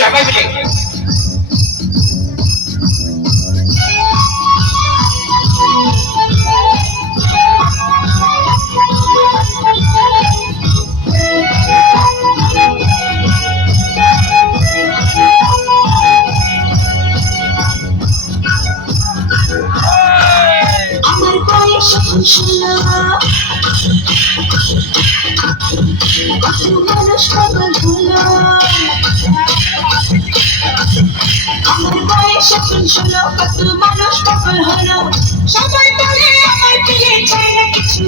সবাই মিলে আমার বয়স এখন 16 কত মানুষ পাগল হলো আমার বয়স এখন 16 কত মানুষ পাগল হলো সবাই বলে আমার দিলে চাই না কিছু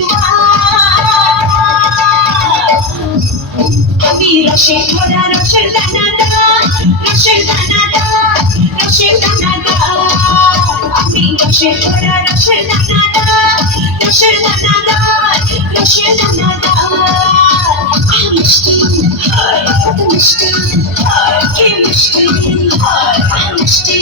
আমি রসের ভরা রসের দানাদার রসের দানাদার রসের দানাদার আমি রসের ভরা রসের দানাদার রসের দানাদার রসের দানাদার মিষ্টি কত মিষ্টি কি মিষ্টি মিষ্টি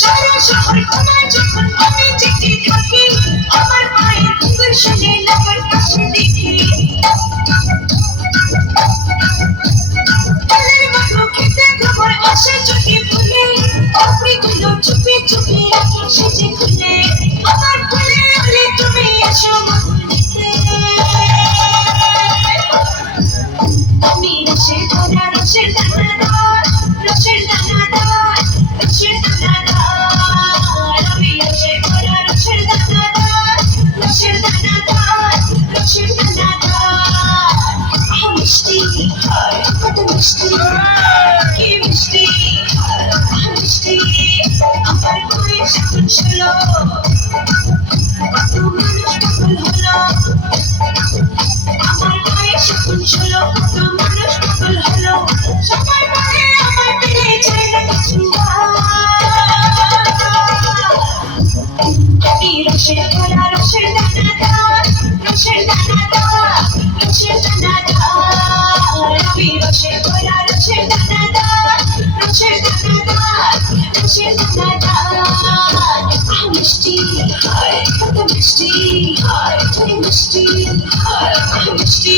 সারা শহর ঘুমায় যখন আমি জেগে থাকি আমার মায়ের ঘুমের শুনে লাগার পাশে দেখি তালের বাবু খেতে খবর আসে চোখে ফুলে পাপড়িগুলো চুপে চুপে রাখি সেজে খুলে আমার ফুলে আলে তুমি এসো মধুরিতে আমি রসের ভরা রসের দানাদার রসের দানাদার রসের দানাদার আমি রসের ভরা রসের দানাদার রসের দানাদার রসের দানাদার মিষ্টি কত মিষ্টি কি মিষ্টি মিষ্টি আমার বয়স এখন 16 কত মানুষ পাগল হলো আমার বয়স এখন 16 কত মানুষ পাগল হলো সবাই বলে আমার দিলে চাই না কিছু আমি রসের ভরা রসের দানাদার রসের দানাদার রসের দানাদার আমি রসের ভরা রসের দানাদার রসের দানাদার রসের দানাদার মিষ্টি কত মিষ্টি কি মিষ্টি মিষ্টি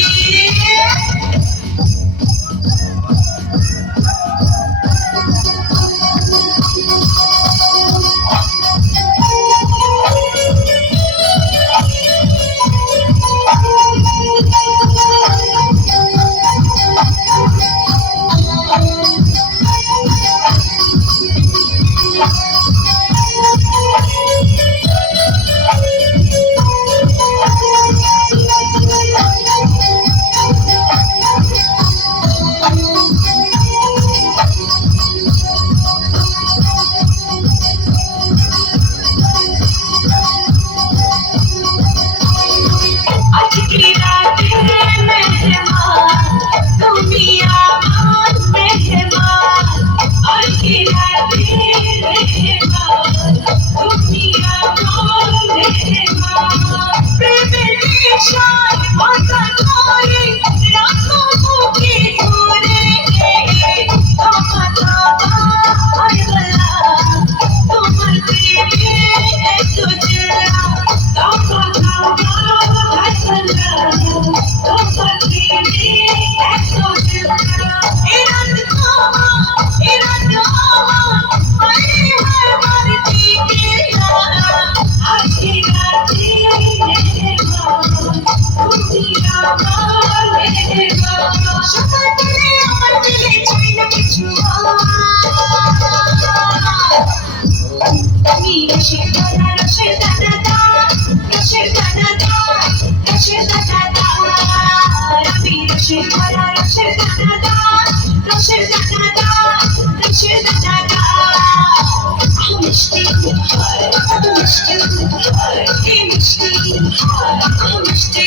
আজকে রাতে মেহমান তুমি আমার মেহমান আজকে রাতে মেহমান তুমি আমার মেহমান প্রেমের নেশায় মাথা ধরে রাখো বুকে ধরে তোমার বাবা আর গলা তোমার প্রেমে এত জেলা তোমার বাবা আর গলা তোমার প্রেমে এত জেলা এরাত আরে হার বার দিকে আজকে রাতে মেহমান তুমি আমার মেহমান সবাই বলে আমার দিলে চাই না কিছু আমি রসের ভরা রসের দানাদার রসের দানাদার রসের দানাদার আমি রসের ভরা রসের দানাদার রসের দানাদার রসের দানাদার মিষ্টি কত মিষ্টি কি মিষ্টি মিষ্টি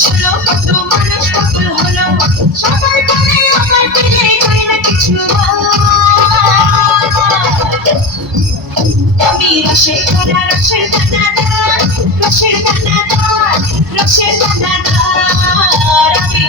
ষোলো কত মানুষ পাগল হলো সবার বলে আমার দিলে যায় না কিছু আমি রসের দানা রসের দানাদার রসের দানাদার রসের দানাদার আমি